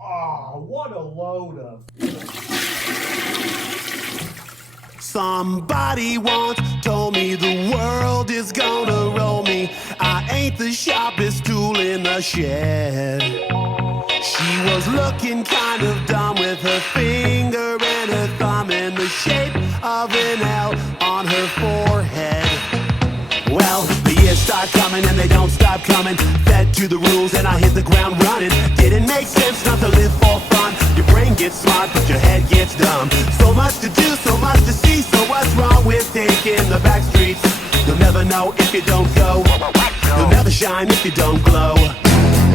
Oh, what a load of... Somebody once told me the world is gonna roll me. I ain't the sharpest tool in the shed. She was looking kind of dumb with her finger and her thumb in the shape of an L on her forehead. Well, the years start coming and they don't stop coming. Fed to the rules and I hit the ground running. Didn't make sense not to live for fun. Your brain gets smart but your head gets dumb. So much to do, so much to see. So what's wrong with taking the back streets? You'll never know if you don't go. You'll never shine if you don't glow.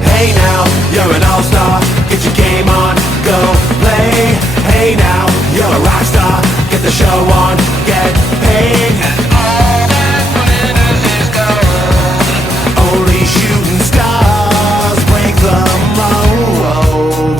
Hey now, you're an all-star. Get your game on, go play. Hey now, you're a rock star. Get the show on, get paid. Only shooting stars break the mold.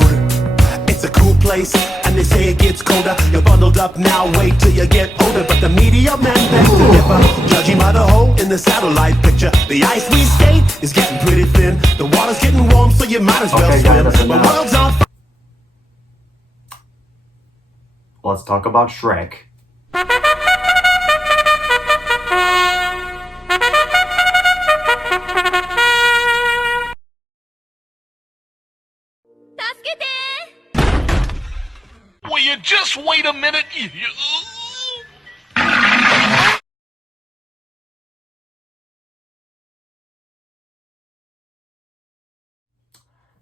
It's a cool place, and they say it gets colder. You're bundled up now, wait till you get older. But the media men beg to differ, judging by the hole in the satellite picture. The ice we skate is getting pretty thin. The water's getting warm, so you might as well swim. The world's on fire. Let's talk about Shrek. Will you just wait a minute?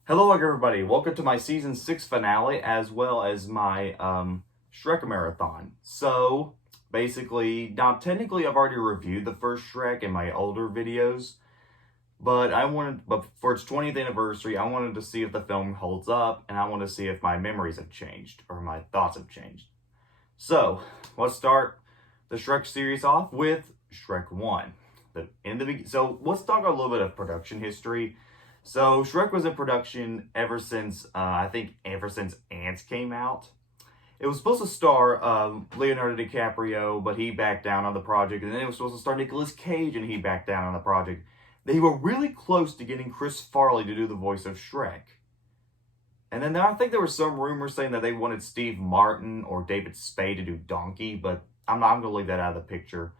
Hello everybody, welcome to my season 6 finale as well as my Shrek marathon. So basically, now technically I've already reviewed the first Shrek in my older videos, but for its 20th anniversary, I wanted to see if the film holds up, and I want to see if my memories have changed or my thoughts have changed. So let's start the Shrek series off with Shrek 1. So let's talk a little bit of production history. So Shrek was in production ever since Ants came out. It was supposed to star Leonardo DiCaprio, but he backed down on the project. And then it was supposed to star Nicolas Cage, and he backed down on the project. They were really close to getting Chris Farley to do the voice of Shrek. And then I think there were some rumors saying that they wanted Steve Martin or David Spade to do Donkey, but I'm going to leave that out of the picture.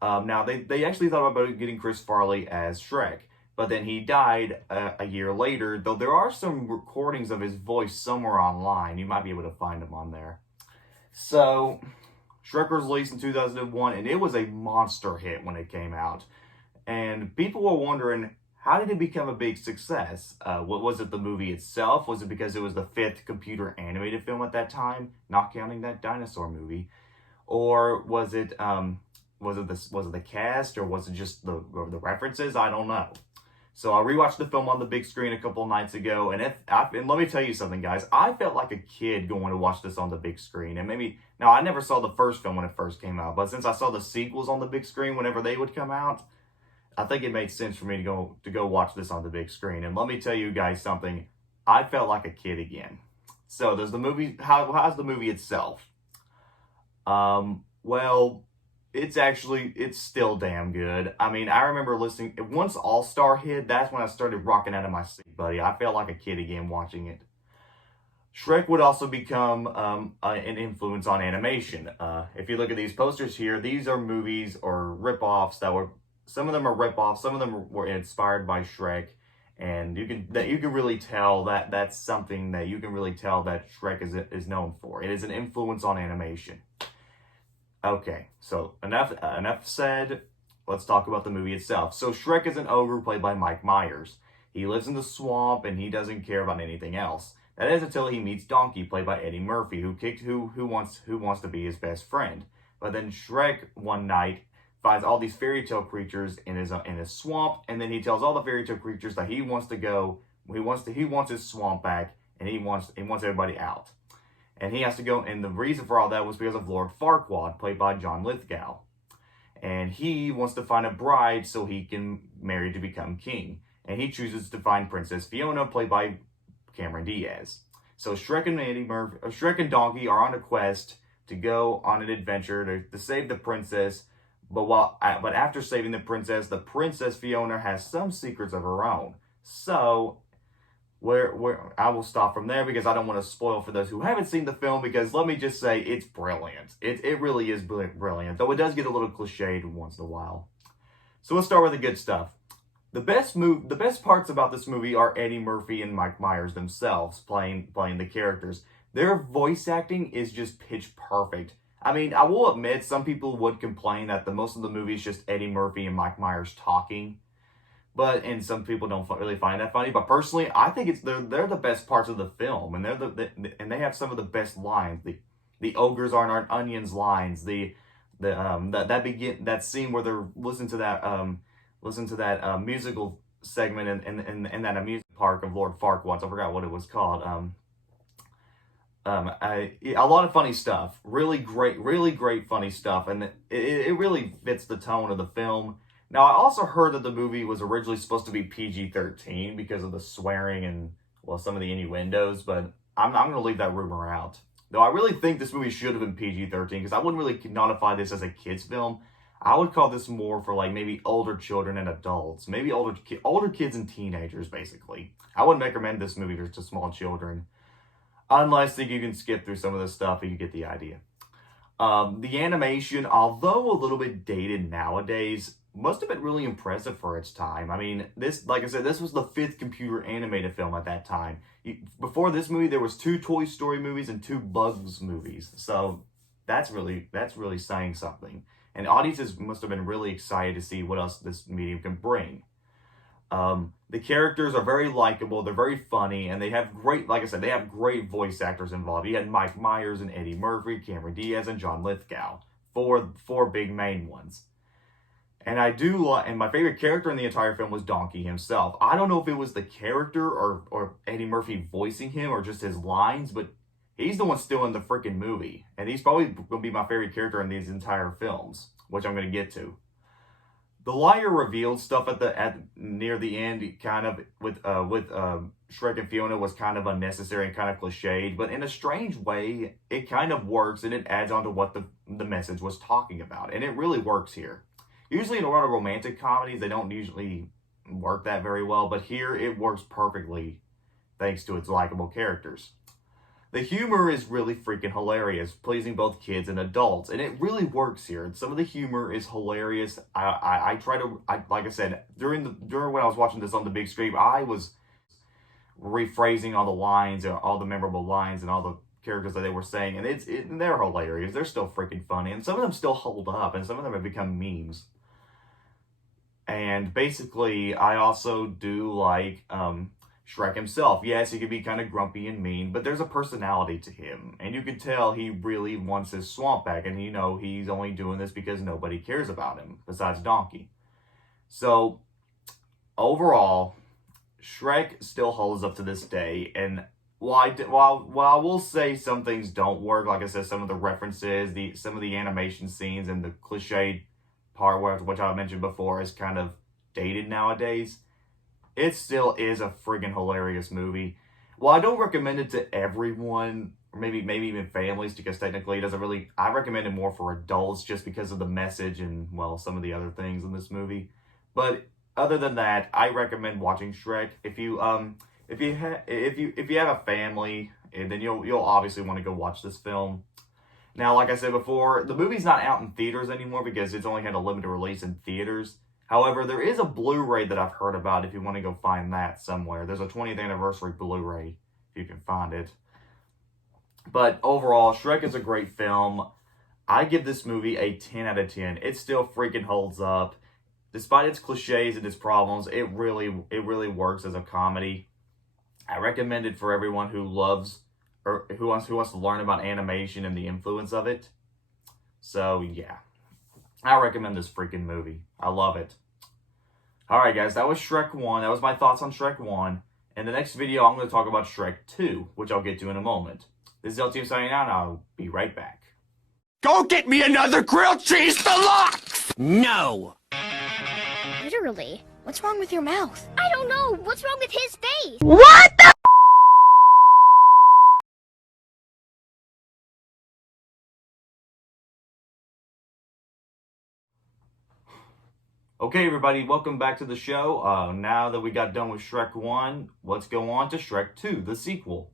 Now, they actually thought about getting Chris Farley as Shrek. But then he died a year later, though there are some recordings of his voice somewhere online. You might be able to find them on there. So, Shrek was released in 2001, and it was a monster hit when it came out. And people were wondering, how did it become a big success? What was it, the movie itself? Was it because it was the 5th computer animated film at that time, not counting that dinosaur movie? Or was it the cast, or was it just the references? I don't know. So I rewatched the film on the big screen a couple of nights ago, and let me tell you something, guys. I felt like a kid going to watch this on the big screen. And now I never saw the first film when it first came out, but since I saw the sequels on the big screen whenever they would come out, I think it made sense for me to go watch this on the big screen. And let me tell you guys something. I felt like a kid again. So how's the movie itself? Well, it's still damn good. I mean, I remember listening, once All-Star hit, that's when I started rocking out of my seat, buddy. I felt like a kid again watching it. Shrek would also become an influence on animation. If you look at these posters here, these are movies or rip-offs some of them are rip-offs, some of them were inspired by Shrek, and you can really tell that's something that you can really tell that Shrek is known for. It is an influence on animation. Okay, so enough said. Let's talk about the movie itself. So Shrek is an ogre played by Mike Myers. He lives in the swamp and he doesn't care about anything else. That is until he meets Donkey, played by Eddie Murphy, who wants to be his best friend. But then Shrek one night finds all these fairy tale creatures in his swamp, and then he tells all the fairy tale creatures that he wants his swamp back, and he wants everybody out. And he has to go, and the reason for all that was because of Lord Farquaad, played by John Lithgow. And he wants to find a bride so he can marry to become king. And he chooses to find Princess Fiona, played by Cameron Diaz. So Shrek and Donkey are on a quest to go on an adventure to save the princess. But after saving the Princess Fiona has some secrets of her own. So where I will stop from there because I don't want to spoil for those who haven't seen the film, because let me just say it's brilliant. It really is brilliant, though it does get a little cliched once in a while. So let's start with the good stuff. The best parts about this movie are Eddie Murphy and Mike Myers themselves playing the characters. Their voice acting is just pitch perfect. I mean, I will admit some people would complain that most of the movie is just Eddie Murphy and Mike Myers talking, and some people don't really find that funny. But personally, I think they're the best parts of the film, and and they have some of the best lines. The ogres aren't onions lines. That scene where they're listening to that musical segment in that amusement park of Lord Farquaad's. I forgot what it was called. A lot of funny stuff. Really great funny stuff, and it really fits the tone of the film. Now, I also heard that the movie was originally supposed to be PG-13 because of the swearing and, well, some of the innuendos, but I'm going to leave that rumor out. Though I really think this movie should have been PG-13, because I wouldn't really notify this as a kid's film. I would call this more for, like, maybe older children and adults. Maybe older kids and teenagers, basically. I wouldn't recommend this movie to small children, unless you can skip through some of the stuff and you get the idea. The animation, although a little bit dated nowadays, must have been really impressive for its time. I mean, like I said, this was the 5th computer animated film at that time. Before this movie, there was 2 Toy Story movies and 2 Bugs movies. So that's really saying something. And audiences must have been really excited to see what else this medium can bring. The characters are very likable, they're very funny, and they have like I said, they have great voice actors involved. You had Mike Myers and Eddie Murphy, Cameron Diaz, and John Lithgow. Four big main ones. And and my favorite character in the entire film was Donkey himself. I don't know if it was the character or Eddie Murphy voicing him or just his lines, but he's the one still in the freaking movie. And he's probably going to be my favorite character in these entire films, which I'm going to get to. The liar revealed stuff near the end, kind of with Shrek and Fiona, was kind of unnecessary and kind of cliched, but in a strange way, it kind of works and it adds on to what the message was talking about, and it really works here. Usually in a lot of romantic comedies, they don't usually work that very well, but here it works perfectly thanks to its likable characters. The humor is really freaking hilarious, pleasing both kids and adults, and it really works here. Some of the humor is hilarious. Like I said, during when I was watching this on the big screen, I was rephrasing all the lines, all the memorable lines, and all the characters that they were saying, and they're hilarious. They're still freaking funny, and some of them still hold up, and some of them have become memes. And basically, I also do like Shrek himself. Yes, he can be kind of grumpy and mean, but there's a personality to him. And you can tell he really wants his swamp back. And, he's only doing this because nobody cares about him, besides Donkey. So, overall, Shrek still holds up to this day. And while I will say some things don't work, like I said, some of the references, some of the animation scenes, and the cliched part, which I mentioned before, is kind of dated nowadays, it still is a friggin' hilarious movie. Well, I don't recommend it to everyone, or maybe even families, because technically it doesn't really. I recommend it more for adults just because of the message and, well, some of the other things in this movie. But other than that, I recommend watching Shrek. If you have a family, then you'll obviously want to go watch this film. Now, like I said before, the movie's not out in theaters anymore because it's only had a limited release in theaters. However, there is a Blu-ray that I've heard about if you want to go find that somewhere. There's a 20th anniversary Blu-ray, if you can find it. But overall, Shrek is a great film. I give this movie a 10 out of 10. It still freaking holds up. Despite its cliches and its problems, it really works as a comedy. I recommend it for everyone who loves or who wants to learn about animation and the influence of it. So yeah, I recommend this freaking movie. I love it. Alright guys, that was Shrek 1. That was my thoughts on Shrek 1. In the next video, I'm going to talk about Shrek 2, which I'll get to in a moment. This is LTM signing out, and I'll be right back. Go get me another grilled cheese deluxe! No! Literally. What's wrong with your mouth? I don't know. What's wrong with his face? What the? Okay, everybody, welcome back to the show. Now that we got done with Shrek 1, let's go on to Shrek 2, the sequel.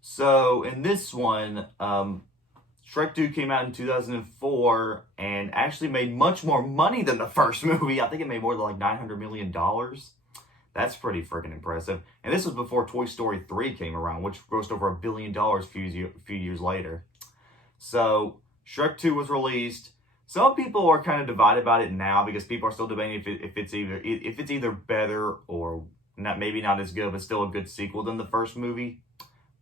So, in this one, Shrek 2 came out in 2004 and actually made much more money than the first movie. I think it made more than like $900 million. That's pretty freaking impressive. And this was before Toy Story 3 came around, which grossed over $1 billion a few years later. So, Shrek 2 was released. Some people are kind of divided about it now because people are still debating if it's either better or maybe not as good, but still a good sequel than the first movie.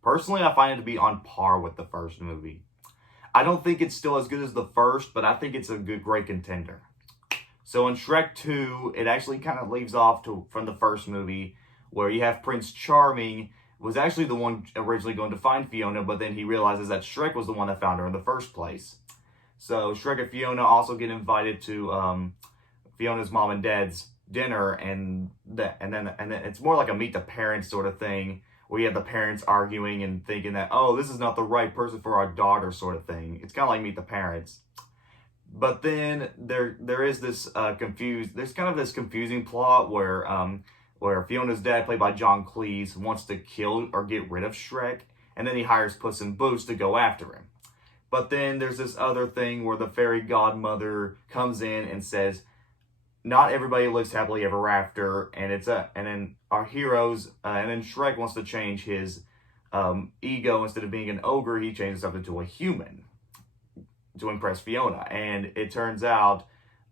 Personally, I find it to be on par with the first movie. I don't think it's still as good as the first, but I think it's a great contender. So in Shrek 2, it actually kind of leaves off from the first movie, where you have Prince Charming was actually the one originally going to find Fiona, but then he realizes that Shrek was the one that found her in the first place. So Shrek and Fiona also get invited to Fiona's mom and dad's dinner, and then it's more like a meet the parents sort of thing, where you have the parents arguing and thinking that, oh, this is not the right person for our daughter sort of thing. It's kind of like Meet the Parents. But then there is this confusing plot where Fiona's dad, played by John Cleese, wants to kill or get rid of Shrek, and then he hires Puss in Boots to go after him. But then there's this other thing where the fairy godmother comes in and says, not everybody lives happily ever after, and then our heroes, and then Shrek wants to change his ego. Instead of being an ogre, he changes himself into a human to impress Fiona. And it turns out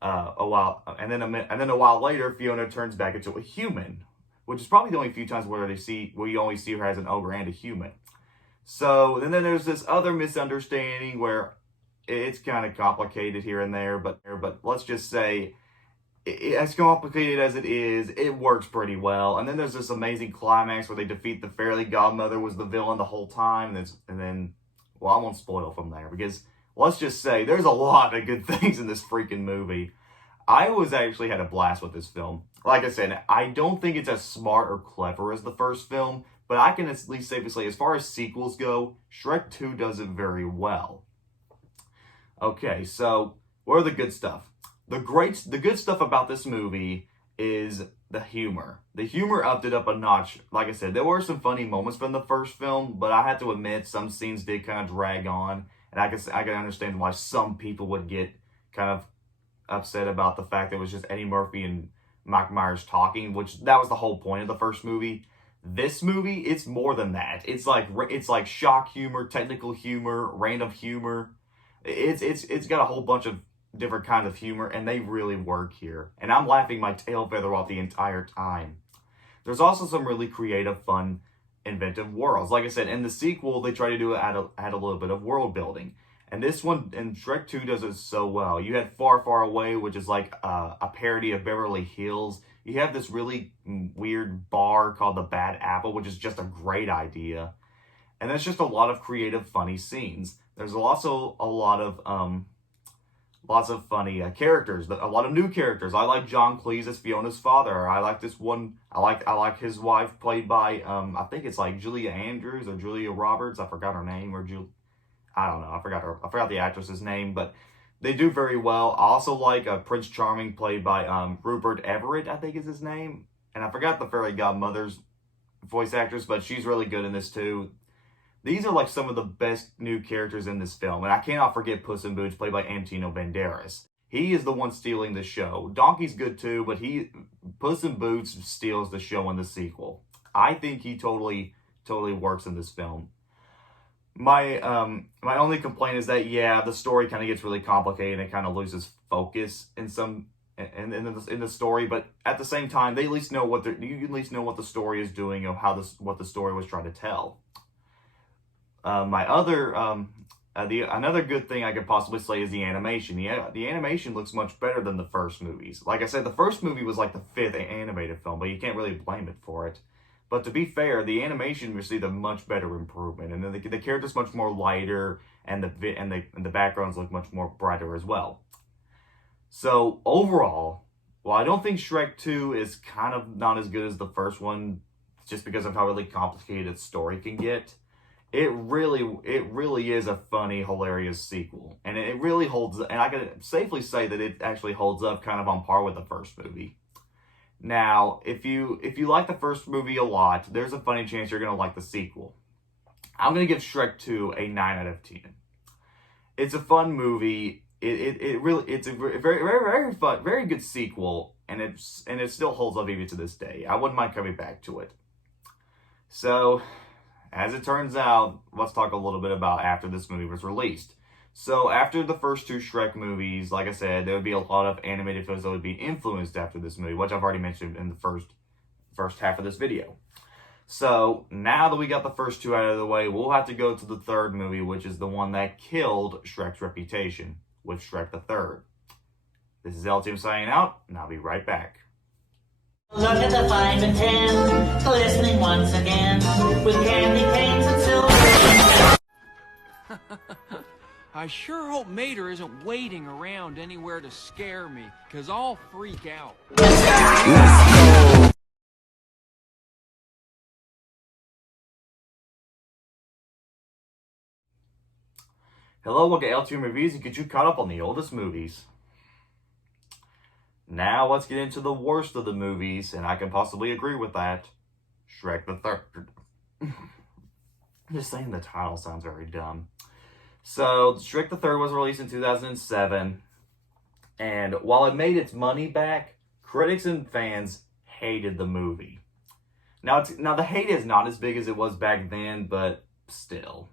a while later, Fiona turns back into a human, which is probably the only few times where you only see her as an ogre and a human. So then there's this other misunderstanding where it's kind of complicated here and there, but let's just say, as complicated as it is, it works pretty well. And then there's this amazing climax where they defeat the fairy godmother was the villain the whole time, and then I won't spoil from there, because let's just say there's a lot of good things in this freaking movie. I actually had a blast with this film. Like I said, I don't think it's as smart or clever as the first film, but I can at least safely say, as far as sequels go, Shrek 2 does it very well. Okay, so what are the good stuff? The good stuff about this movie is the humor. The humor upped it up a notch. Like I said, there were some funny moments from the first film, but I have to admit, some scenes did kind of drag on, and I can understand why some people would get kind of upset about the fact that it was just Eddie Murphy and Mike Myers talking, which that was the whole point of the first movie. This movie, it's more than that. It's like shock humor, technical humor, random humor. It's got a whole bunch of different kinds of humor, and they really work here. And I'm laughing my tail feather off the entire time. There's also some really creative, fun, inventive worlds. Like I said, in the sequel, they try to add a little bit of world building. And this one, and Shrek 2 does it so well. You had Far, Far Away, which is like a parody of Beverly Hills. You have this really weird bar called the Bad Apple, which is just a great idea. And there's just a lot of creative, funny scenes. There's also a lot of lots of funny characters, a lot of new characters. I like John Cleese as Fiona's father. I like this one. I like his wife, played by I think it's like Julia Andrews or Julia Roberts. I forgot her name, I don't know. I forgot the actress's name, but they do very well. I also like Prince Charming, played by Rupert Everett, I think is his name. And I forgot the fairy godmother's voice actress, but she's really good in this too. These are like some of the best new characters in this film. And I cannot forget Puss in Boots, played by Antino Banderas. He is the one stealing the show. Donkey's good too, but Puss in Boots steals the show in the sequel. I think he totally works in this film. My only complaint is that, yeah, the story kind of gets really complicated and it kind of loses focus in the story, but at the same time, they at least know what the story is doing, or what the story was trying to tell. Another good thing I could possibly say is the animation. The animation looks much better than the first movies. Like I said, the first movie was like the 5th animated film, but you can't really blame it for it. But to be fair, the animation received a much better improvement, and then the character's much more lighter, and the backgrounds look much more brighter as well. So overall, while I don't think Shrek 2 is kind of not as good as the first one, just because of how really complicated its story can get, it really is a funny, hilarious sequel. And it really holds, and I can safely say that it actually holds up kind of on par with the first movie. Now, if you like the first movie a lot, there's a funny chance you're going to like the sequel. I'm going to give Shrek 2 a 9 out of 10. It's a fun movie. It's a very, very, very fun, very good sequel, and it still holds up even to this day. I wouldn't mind coming back to it. So, as it turns out, let's talk a little bit about after this movie was released. So, after the first two Shrek movies, like I said, there would be a lot of animated films that would be influenced after this movie, which I've already mentioned in the first half of this video. So, now that we got the first two out of the way, we'll have to go to the third movie, which is the one that killed Shrek's reputation, with Shrek the Third. This is LTM signing out, and I'll be right back. Look at the 5 and 10, glistening once again, with candy canes and silver. I sure hope Mater isn't waiting around anywhere to scare me, cause I'll freak out. Hello, look at LTM Reviews and get you caught up on the oldest movies. Now let's get into the worst of the movies, and I can possibly agree with that. Shrek the Third. Just saying the title sounds very dumb. So, Shrek the Third was released in 2007, and while it made its money back, critics and fans hated the movie. Now the hate is not as big as it was back then, but still.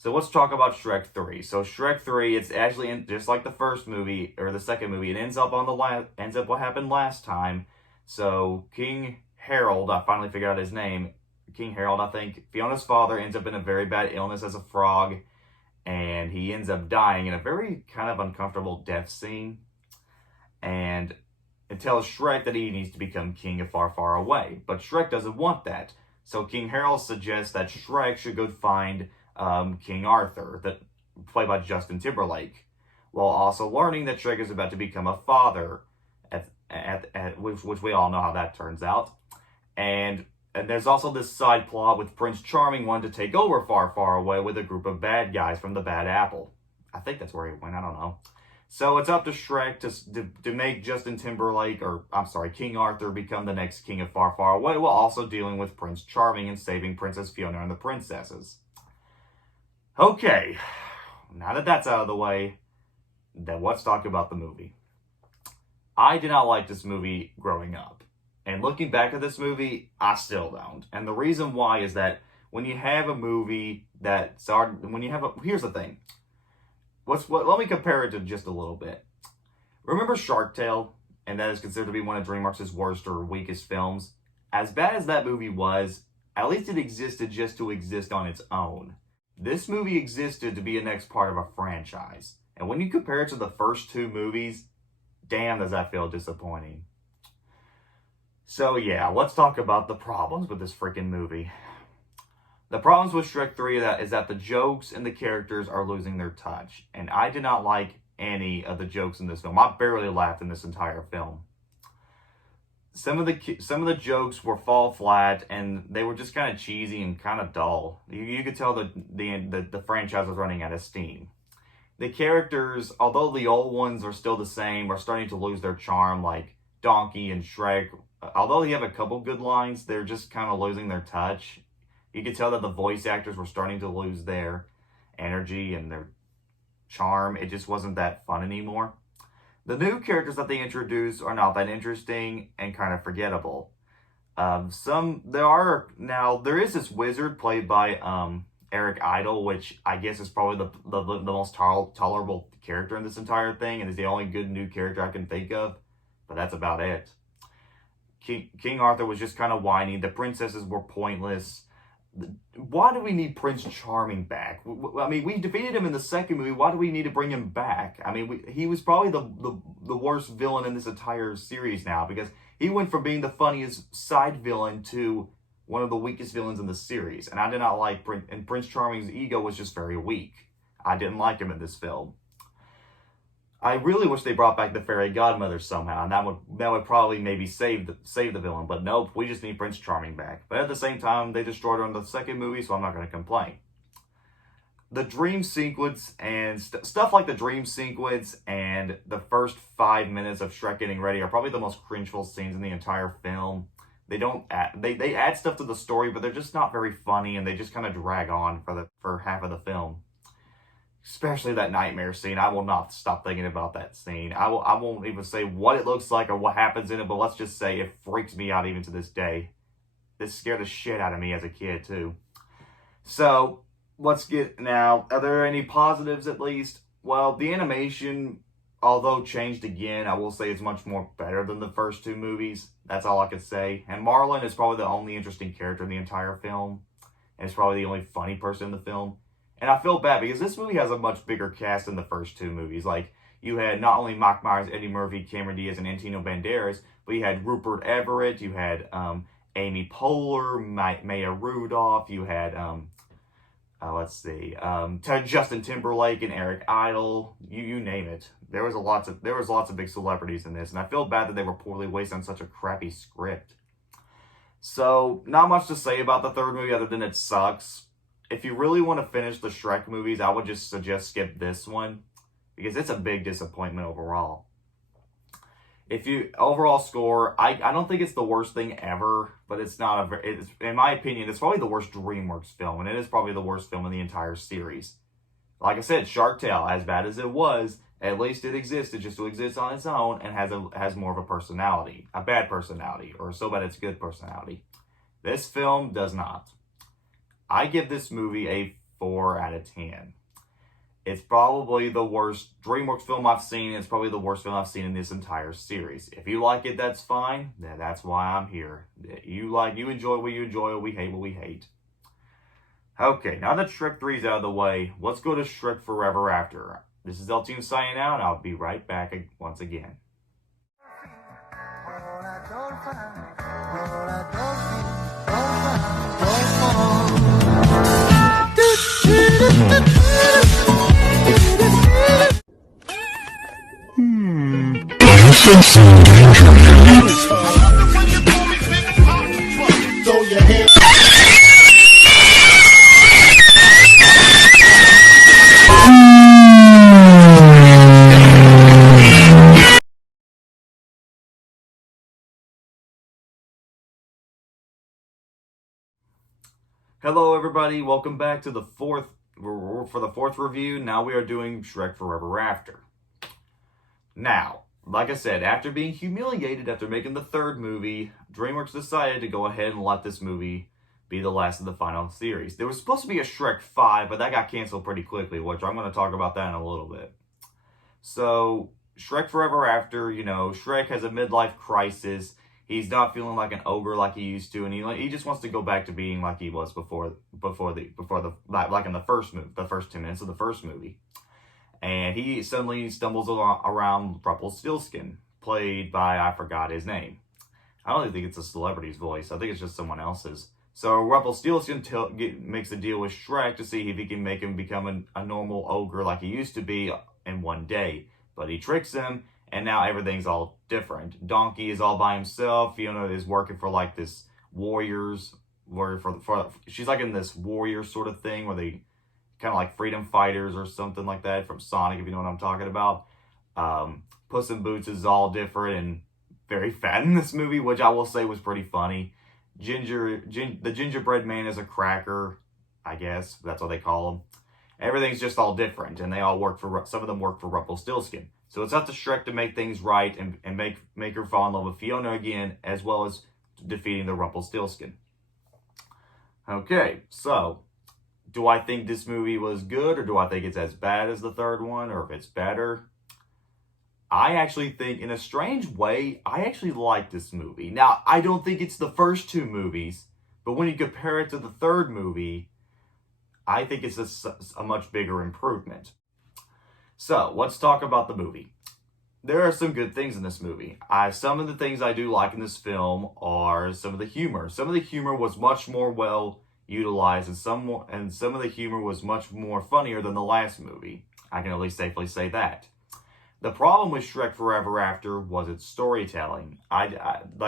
So let's talk about Shrek 3. So Shrek 3, it's actually just like the first movie, or the second movie, it ends up what happened last time. So King Harold, I finally figured out his name. King Harold, I think, Fiona's father ends up in a very bad illness as a frog, and he ends up dying in a very kind of uncomfortable death scene. And it tells Shrek that he needs to become king of Far, Far Away. But Shrek doesn't want that. So King Harold suggests that Shrek should go find King Arthur, played by Justin Timberlake, while also learning that Shrek is about to become a father, which we all know how that turns out. And there's also this side plot with Prince Charming wanting to take over Far, Far Away with a group of bad guys from the Bad Apple. I think that's where he went, I don't know. So it's up to Shrek to make King Arthur become the next king of Far, Far Away, while also dealing with Prince Charming and saving Princess Fiona and the princesses. Okay, now that that's out of the way, then let's talk about the movie. I did not like this movie growing up. And looking back at this movie, I still don't. And the reason why is that when you have a movie here's the thing. Let me compare it to just a little bit. Remember Shark Tale? And that is considered to be one of DreamWorks' worst or weakest films. As bad as that movie was, at least it existed just to exist on its own. This movie existed to be a next part of a franchise. And when you compare it to the first two movies, damn does that feel disappointing. So yeah, let's talk about the problems with this freaking movie. The problems with Shrek 3 is that the jokes and the characters are losing their touch. And I did not like any of the jokes in this film. I barely laughed in this entire film. Some of the jokes were fall flat, and they were just kind of cheesy and kind of dull. You could tell the franchise was running out of steam. The characters, although the old ones are still the same, are starting to lose their charm, like Donkey and Shrek. Although they have a couple good lines, they're just kind of losing their touch. You could tell that the voice actors were starting to lose their energy and their charm. It just wasn't that fun anymore. The new characters that they introduced are not that interesting and kind of forgettable. There is this wizard played by Eric Idle, which I guess is probably the most tolerable character in this entire thing, and is the only good new character I can think of. But that's about it. King Arthur was just kind of whiny. The princesses were pointless. Why do we need Prince Charming back? I mean, we defeated him in the second movie. Why do we need to bring him back? I mean, he was probably the worst villain in this entire series now, because he went from being the funniest side villain to one of the weakest villains in the series. And I did not like Prince Charming's ego was just very weak. I didn't like him in this film. I really wish they brought back the fairy godmother somehow, and that would probably maybe save the villain. But nope, we just need Prince Charming back. But at the same time, they destroyed her in the second movie, so I'm not going to complain. The dream sequence and stuff like the dream sequence and the first 5 minutes of Shrek getting ready are probably the most cringeful scenes in the entire film. They add stuff to the story, but they're just not very funny, and they just kind of drag on for half of the film. Especially that nightmare scene. I will not stop thinking about that scene. I won't even say what it looks like or what happens in it, but let's just say it freaks me out even to this day. This scared the shit out of me as a kid, too. So, let's get now. Are there any positives at least? Well, the animation, although changed again, I will say it's much more better than the first two movies. That's all I could say. And Marlon is probably the only interesting character in the entire film. And it's probably the only funny person in the film. And I feel bad because this movie has a much bigger cast than the first two movies. Like, you had not only Mike Myers, Eddie Murphy, Cameron Diaz, and Antino Banderas, but you had Rupert Everett, you had Amy Poehler, Maya Rudolph, you had, Justin Timberlake and Eric Idle, you name it. There was lots of big celebrities in this, and I feel bad that they were poorly wasted on such a crappy script. So, not much to say about the third movie other than it sucks. If you really want to finish the Shrek movies, I would just suggest skip this one, because it's a big disappointment overall. Overall score, I don't think it's the worst thing ever, but it's not in my opinion, it's probably the worst DreamWorks film, and it is probably the worst film in the entire series. Like I said, Shark Tale, as bad as it was, at least it existed just to exist on its own and has more of a personality, a bad personality, or so bad it's a good personality. This film does not. I give this movie a 4 out of 10. It's probably the worst DreamWorks film I've seen. It's probably the worst film I've seen in this entire series. If you like it, that's fine. That's why I'm here. You enjoy what you enjoy, we hate what we hate. Okay, now that Shrek 3 is out of the way, let's go to Shrek Forever After. This is LTM signing out, and I'll be right back once again. Hello everybody, welcome back to the fourth review. Now we are doing Shrek Forever After. Now, like I said, after being humiliated after making the third movie, DreamWorks decided to go ahead and let this movie be the last of the final series. There was supposed to be a Shrek 5, but that got canceled pretty quickly, which I'm going to talk about that in a little bit. So, Shrek Forever After, Shrek has a midlife crisis. He's not feeling like an ogre like he used to, and he just wants to go back to being like he was before like in the first 10 minutes of the first movie. And he suddenly stumbles around Rumpelstiltskin, played by, I forgot his name. I don't even think it's a celebrity's voice. I think it's just someone else's. So Rumpelstiltskin makes a deal with Shrek to see if he can make him become a normal ogre like he used to be in one day. But he tricks him, and now everything's all different. Donkey is all by himself. Fiona is working for like this she's like in this warrior sort of thing where they kind of like freedom fighters or something like that from Sonic, if you know what I'm talking about. Puss in Boots is all different and very fat in this movie, which I will say was pretty funny. The gingerbread man is a cracker, I guess. That's what they call him. Everything's just all different, and they all some of them work for Rumpelstiltskin. So it's up to Shrek to make things right and make her fall in love with Fiona again, as well as defeating the Rumpelstiltskin. Okay, so do I think this movie was good, or do I think it's as bad as the third one, or if it's better? I actually think, in a strange way, I actually like this movie. Now, I don't think it's the first two movies, but when you compare it to the third movie, I think it's a much bigger improvement. So, let's talk about the movie. There are some good things in this movie. Some of the things I do like in this film are some of the humor. Some of the humor was much more well utilized, and some of the humor was much more funnier than the last movie. I can at least safely say that. The problem with Shrek Forever After was its storytelling. Like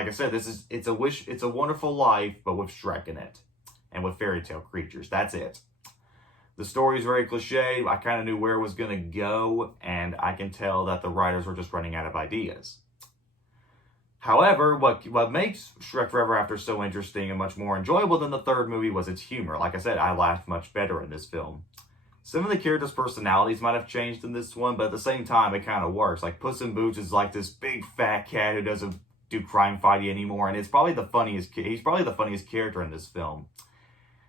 I said, it's a Wonderful Life, but with Shrek in it, and with fairy tale creatures. That's it. The story is very cliche. I kind of knew where it was going to go, and I can tell that the writers were just running out of ideas. However, what makes Shrek Forever After so interesting and much more enjoyable than the third movie was its humor. Like I said, I laughed much better in this film. Some of the characters' personalities might have changed in this one, but at the same time, it kind of works. Like, Puss in Boots is like this big fat cat who doesn't do crime fighting anymore, and he's probably the funniest character in this film.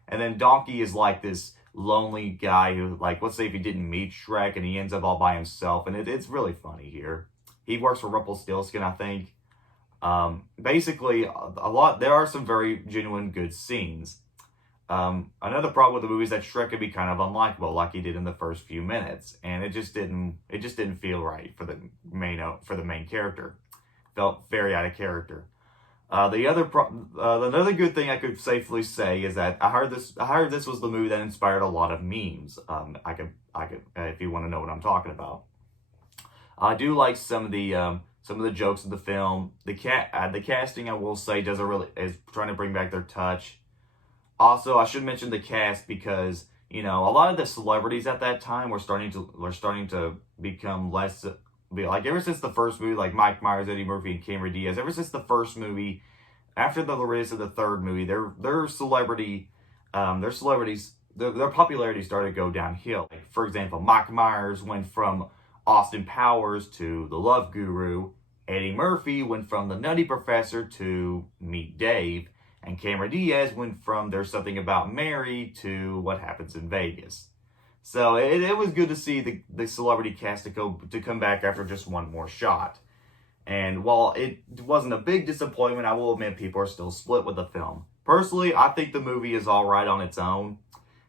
And then Donkey is like this lonely guy who, like, let's say if he didn't meet Shrek and he ends up all by himself, and it's really funny here. He works for Rumpelstiltskin, I think. Basically, there are some very genuine good scenes. Another problem with the movie is that Shrek could be kind of unlikable, like he did in the first few minutes, and it just didn't feel right for the main character. Felt very out of character. Another good thing I could safely say is that I heard this was the movie that inspired a lot of memes. I could if you want to know what I'm talking about. I do like some of the jokes of the film. The casting, I will say, is trying to bring back their touch. Also, I should mention the cast because, you know, a lot of the celebrities at that time were starting to become less, like, ever since the first movie, like Mike Myers, Eddie Murphy, and Cameron Diaz, ever since the first movie, after the release of the third movie, their popularity started to go downhill. Like, for example, Mike Myers went from Austin Powers to The Love Guru. Eddie Murphy went from The Nutty Professor to Meet Dave. And Cameron Diaz went from There's Something About Mary to What Happens in Vegas. So it was good to see the celebrity cast to come back after just one more shot. And while it wasn't a big disappointment, I will admit people are still split with the film. Personally, I think the movie is all right on its own,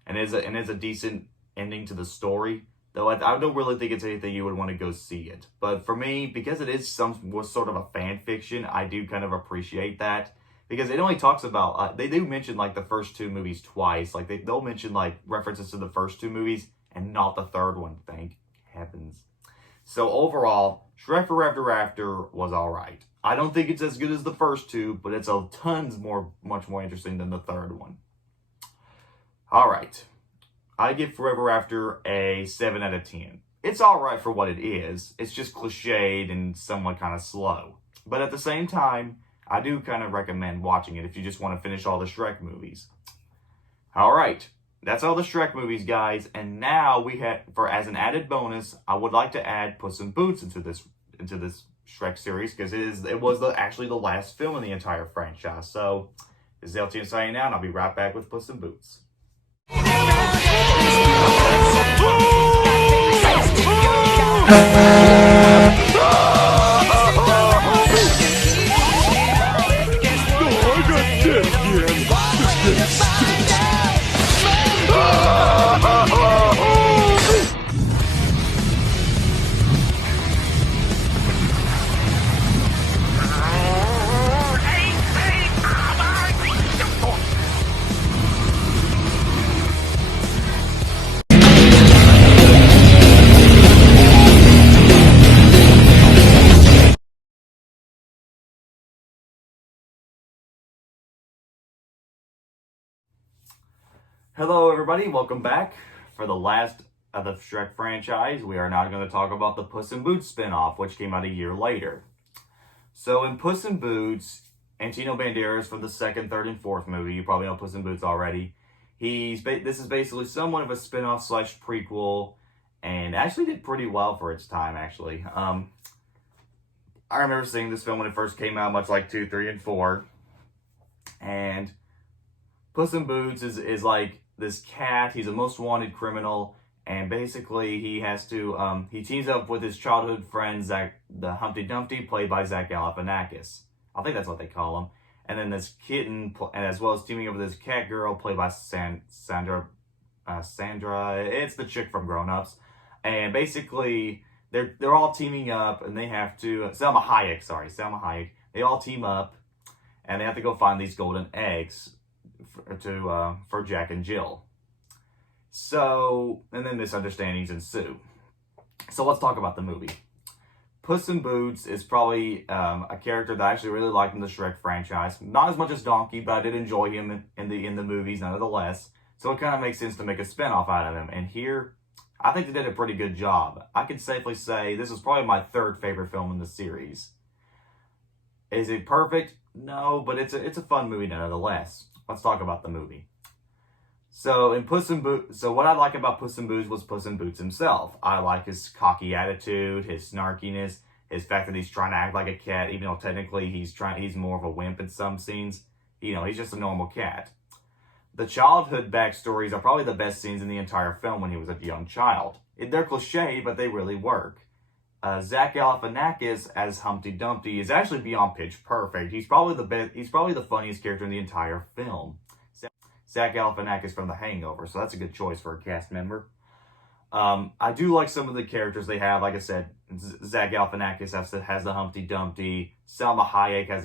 and is a decent ending to the story. Though I don't really think it's anything you would want to go see it. But for me, because it is was sort of a fan fiction, I do kind of appreciate that. Because it only talks about, they do mention, like, the first two movies twice. Like, they'll mention, like, references to the first two movies and not the third one, thank heavens. So, overall, Shrek Forever After was alright. I don't think it's as good as the first two, but it's much more interesting than the third one. Alright. I give Forever After a 7 out of 10. It's alright for what it is. It's just cliched and somewhat kind of slow. But at the same time, I do kind of recommend watching it if you just want to finish all the Shrek movies. Alright, that's all the Shrek movies, guys. And now as an added bonus, I would like to add Puss in Boots into this Shrek series, because it was actually the last film in the entire franchise. So, this is LTM signing out, and I'll be right back with Puss in Boots. Hello everybody, welcome back. For the last of the Shrek franchise, we are now going to talk about the Puss in Boots spinoff, which came out a year later. So in Puss in Boots, Antonio Banderas from the second, third, and fourth movie, you probably know Puss in Boots already, this is basically somewhat of a spinoff / prequel, and actually did pretty well for its time, actually. I remember seeing this film when it first came out, much like 2, 3, and 4, and Puss in Boots is like this cat. He's a most wanted criminal, and basically he has to he teams up with his childhood friend Zach the Humpty Dumpty, played by Zach Galifianakis. I think that's what they call him. And then this kitten, and as well as teaming up with this cat girl played by Sandra. It's the chick from Grown Ups, and basically they're all teaming up, and they have to Selma Hayek. They all team up, and they have to go find these golden eggs for Jack and Jill. So, and then misunderstandings ensue. So let's talk about the movie. Puss in Boots is probably a character that I actually really liked in the Shrek franchise. Not as much as Donkey, but I did enjoy him in the movies nonetheless. So it kind of makes sense to make a spinoff out of him. And here, I think they did a pretty good job. I can safely say this is probably my third favorite film in the series. Is it perfect? No, but it's a fun movie nonetheless. Let's talk about the movie. So in Puss in Boots, so what I like about Puss in Boots was Puss in Boots himself. I like his cocky attitude, his snarkiness, his fact that he's trying to act like a cat, even though technically he's more of a wimp in some scenes. You know, he's just a normal cat. The childhood backstories are probably the best scenes in the entire film when he was a young child. They're cliche, but they really work. Zach Galifianakis as Humpty Dumpty is actually beyond pitch perfect. He's probably the best. He's probably the funniest character in the entire film. Zach Galifianakis from The Hangover, so that's a good choice for a cast member. I do like some of the characters they have. Like I said, Zach Galifianakis has the Humpty Dumpty. Salma Hayek has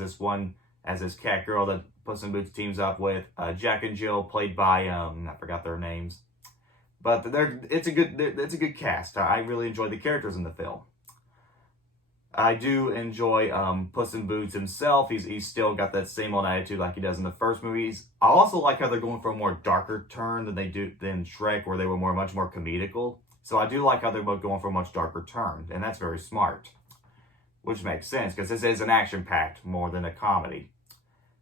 this cat girl that Puss in Boots teams up with. Jack and Jill, played by I forgot their names, but it's a good cast. I really enjoy the characters in the film. I do enjoy Puss in Boots himself. He's still got that same old attitude like he does in the first movies. I also like how they're going for a more darker turn than Shrek, where they were much more comedical. So I do like how they're both going for a much darker turn, and that's very smart. Which makes sense, because this is an action-packed more than a comedy.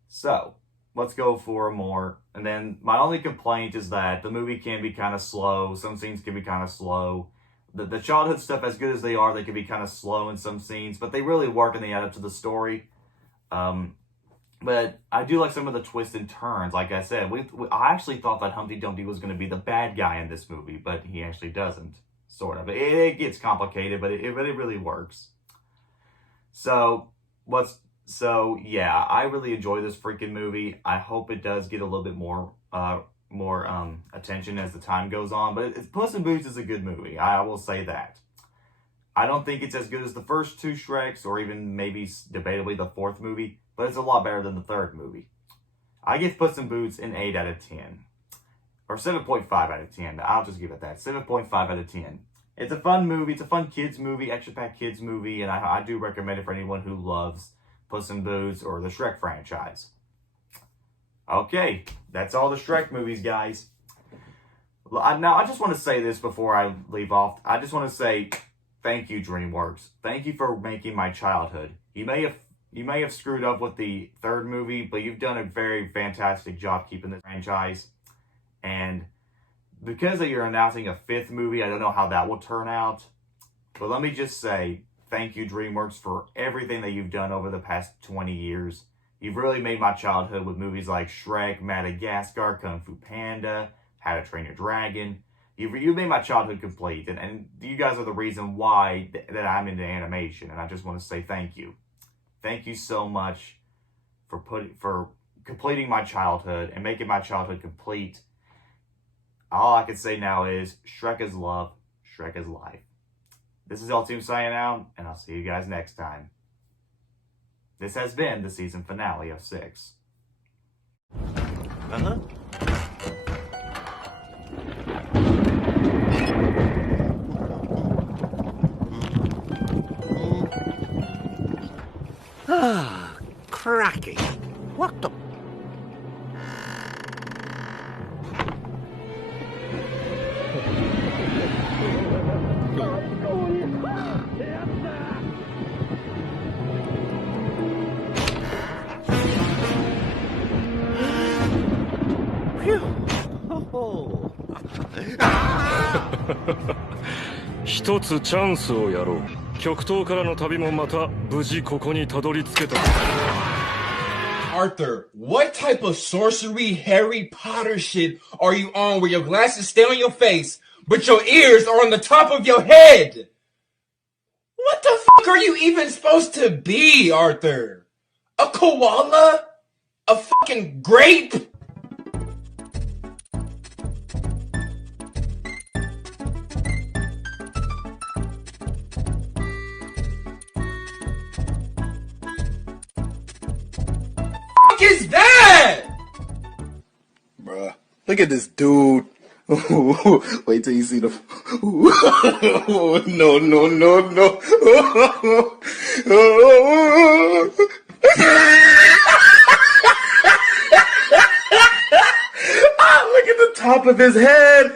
So, let's go for more. And then my only complaint is that the movie can be kind of slow. Some scenes can be kind of slow. The childhood stuff, as good as they can be kind of slow in some scenes, but they really work and they add up to the story. But I do like some of the twists and turns. Like I said, I actually thought that Humpty Dumpty was going to be the bad guy in this movie, but he actually doesn't, sort of. It gets complicated, but it really works. So yeah, I really enjoy this freaking movie. I hope it does get a little bit more attention as the time goes on, but Puss in Boots is a good movie. I will say that. I don't think it's as good as the first two Shreks, or even maybe debatably the fourth movie, but it's a lot better than the third movie. I give Puss in Boots an 8 out of 10. Or 7.5 out of 10. I'll just give it that. 7.5 out of 10. It's a fun movie. It's a fun kids movie, action-packed kids movie, and I do recommend it for anyone who loves Puss in Boots or the Shrek franchise. Okay, that's all the Shrek movies, guys. Now, I just want to say this before I leave off. I just want to say thank you, DreamWorks. Thank you for making my childhood. You may have screwed up with the third movie, but you've done a very fantastic job keeping this franchise. And because you're announcing a fifth movie, I don't know how that will turn out. But let me just say thank you, DreamWorks, for everything that you've done over the past 20 years. You've really made my childhood with movies like Shrek, Madagascar, Kung Fu Panda, How to Train Your Dragon. You've made my childhood complete, and you guys are the reason why that I'm into animation, and I just want to say thank you. Thank you so much for completing my childhood and making my childhood complete. All I can say now is Shrek is love, Shrek is life. This is LTM signing out, and I'll see you guys next time. This has been the season finale of 6. Ah, cracking. What the... Phew. 一つチャンスをやろう。極東からの旅もまた無事ここにたどり着けた。 Arthur, what type of sorcery Harry Potter shit are you on where your glasses stay on your face, but your ears are on the top of your head? What the fuck are you even supposed to be, Arthur? A koala? A fucking grape? What is that? Bruh, look at this dude. Wait till you see the. No, no, no, no. Ah, look at the top of his head.